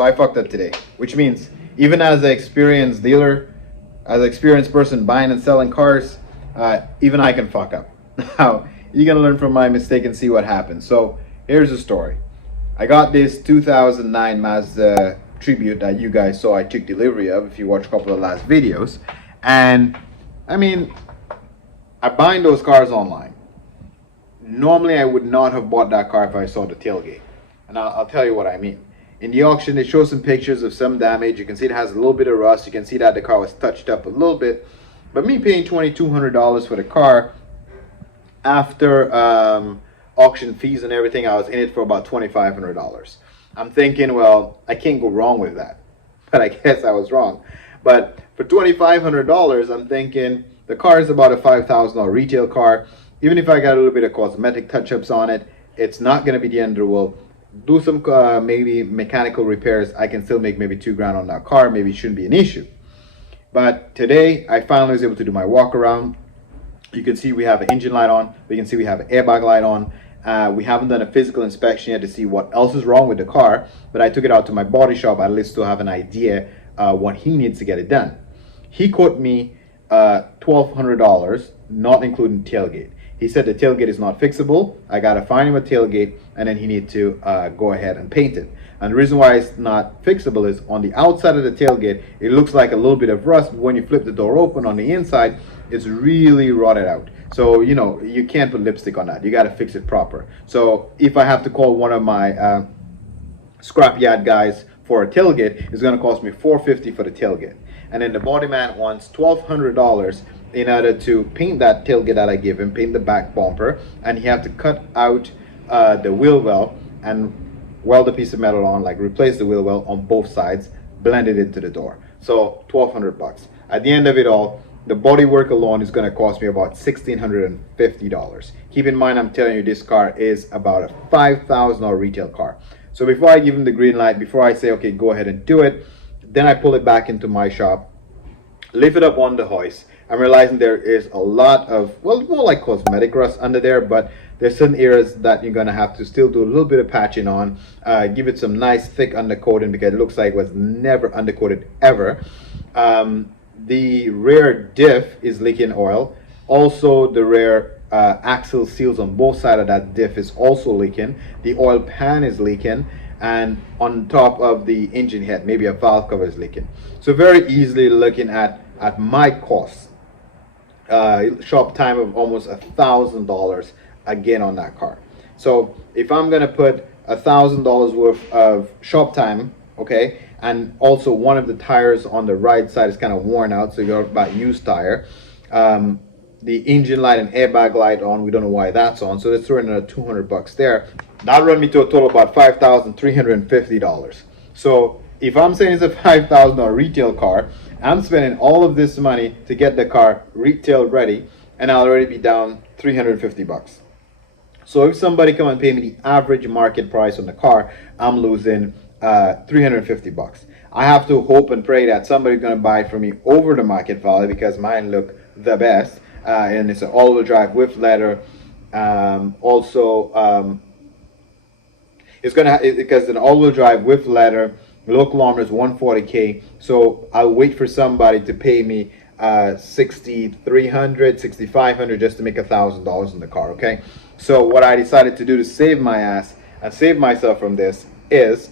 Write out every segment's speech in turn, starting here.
So I fucked up today, which means even as an experienced dealer, as an experienced person buying and selling cars, even I can fuck up. Now, you're gonna learn from my mistake and see what happens. So here's the story. I got this 2009 Mazda Tribute that you guys saw I took delivery of if you watch a couple of last videos. And I mean, I bind those cars online. Normally I would not have bought that car if I saw the tailgate. And I'll tell you what I mean. In the auction, they show some pictures of some damage. You can see it has a little bit of rust. You can see that the car was touched up a little bit. But me paying $2,200 for the car, after auction fees and everything, I was in it for about $2,500. I'm thinking, well, I can't go wrong with that. But I guess I was wrong. But for $2,500, I'm thinking the car is about a $5,000 retail car. Even if I got a little bit of cosmetic touch-ups on it, it's not going to be the end of the world. Do some maybe mechanical repairs, I can still make maybe $2,000 on that car. Maybe it shouldn't be an issue. But today, I finally was able to do my walk around. You can see we have an engine light on. We can see we have an airbag light on. We haven't done a physical inspection yet to see what else is wrong with the car. But I took it out to my body shop at least to have an idea what he needs to get it done. He quoted me $1,200, not including tailgate. He said the tailgate is not fixable. I gotta find him a tailgate, and then he need to go ahead and paint it. And the reason why it's not fixable is on the outside of the tailgate, it looks like a little bit of rust, but when you flip the door open on the inside, it's really rotted out. So, you know, you can't put lipstick on that. You gotta fix it proper. So if I have to call one of my scrapyard guys for a tailgate, it's gonna cost me $450 for the tailgate. And then the body man wants $1,200 in order to paint that tailgate that I give him, paint the back bumper, and he have to cut out the wheel well and weld a piece of metal on, like replace the wheel well on both sides, blend it into the door. So $1,200. At the end of it all, the body work alone is going to cost me about $1,650. Keep in mind, I'm telling you, this car is about a $5,000 retail car. So before I give him the green light, before I say, okay, go ahead and do it, then I pull it back into my shop, lift it up on the hoist. I'm realizing there is a lot of, well, more like cosmetic rust under there, but there's certain areas that you're gonna have to still do a little bit of patching on, give it some nice thick undercoating because it looks like it was never undercoated ever. The rear diff is leaking oil. Also, the rear axle seals on both sides of that diff is also leaking. The oil pan is leaking, and on top of the engine head, maybe a valve cover is leaking. So very easily looking at my cost. Shop time of almost $1,000 again on that car. So if I'm gonna put $1,000 worth of shop time, okay, and also one of the tires on the right side is kind of worn out, so you're about used tire. The engine light and airbag light on, we don't know why that's on, so let's throw in another $200 there. That run me to a total of about $5,350. So if I'm saying it's a $5,000 retail car, I'm spending all of this money to get the car retail ready, and I'll already be down $350. So if somebody come and pay me the average market price on the car, I'm losing $350. I have to hope and pray that somebody's going to buy it from me over the market value because mine look the best, and it's an all-wheel drive with leather. It's gonna because it's an all-wheel drive with leather. Low kilometers, 140K. So I'll wait for somebody to pay me $6,300, $6,500 just to make $1,000 in the car. Okay. So what I decided to do to save my ass and save myself from this is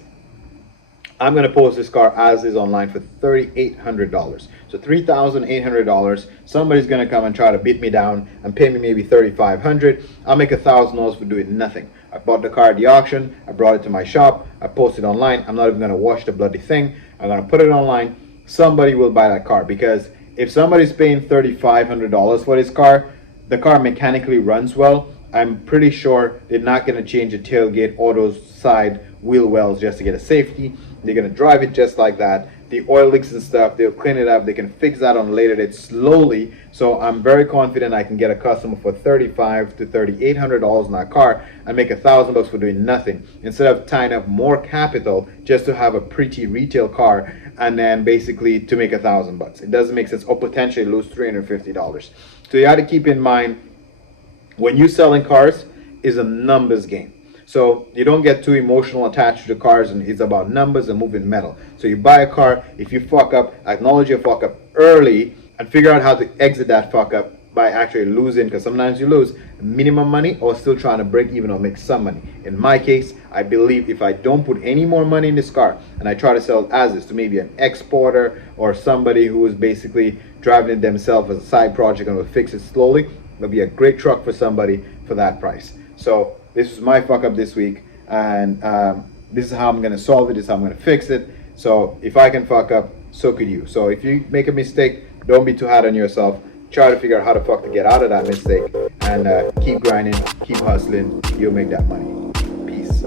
I'm gonna post this car as is online for $3,800. So $3,800. Somebody's gonna come and try to beat me down and pay me maybe $3,500. I'll make $1,000 for doing nothing. I bought the car at the auction. I brought it to my shop. I posted online. I'm not even gonna wash the bloody thing. I'm gonna put it online. Somebody will buy that car because if somebody's paying $3,500 for this car, the car mechanically runs well. I'm pretty sure they're not gonna change the tailgate or those side wheel wells just to get a safety. They're gonna drive it just like that. The oil leaks and stuff, they'll clean it up. They can fix that on a later date slowly. So I'm very confident I can get a customer for $3,500 to $3,800 in that car and make $1,000 for doing nothing instead of tying up more capital just to have a pretty retail car and then basically to make $1,000. It doesn't make sense, or potentially lose $350. So you have to keep in mind when you're selling cars is a numbers game. So you don't get too emotional attached to the cars, and it's about numbers and moving metal. So you buy a car, if you fuck up, acknowledge your fuck up early and figure out how to exit that fuck up by actually losing, because sometimes you lose minimum money or still trying to break even or make some money. In my case, I believe if I don't put any more money in this car and I try to sell it as is to maybe an exporter or somebody who is basically driving it themselves as a side project and will fix it slowly, it'll be a great truck for somebody for that price. So this was my fuck up this week, and this is how I'm going to solve it. This is how I'm going to fix it. So if I can fuck up, so could you. So if you make a mistake, don't be too hard on yourself. Try to figure out how the fuck to get out of that mistake, and keep grinding, keep hustling. You'll make that money. Peace.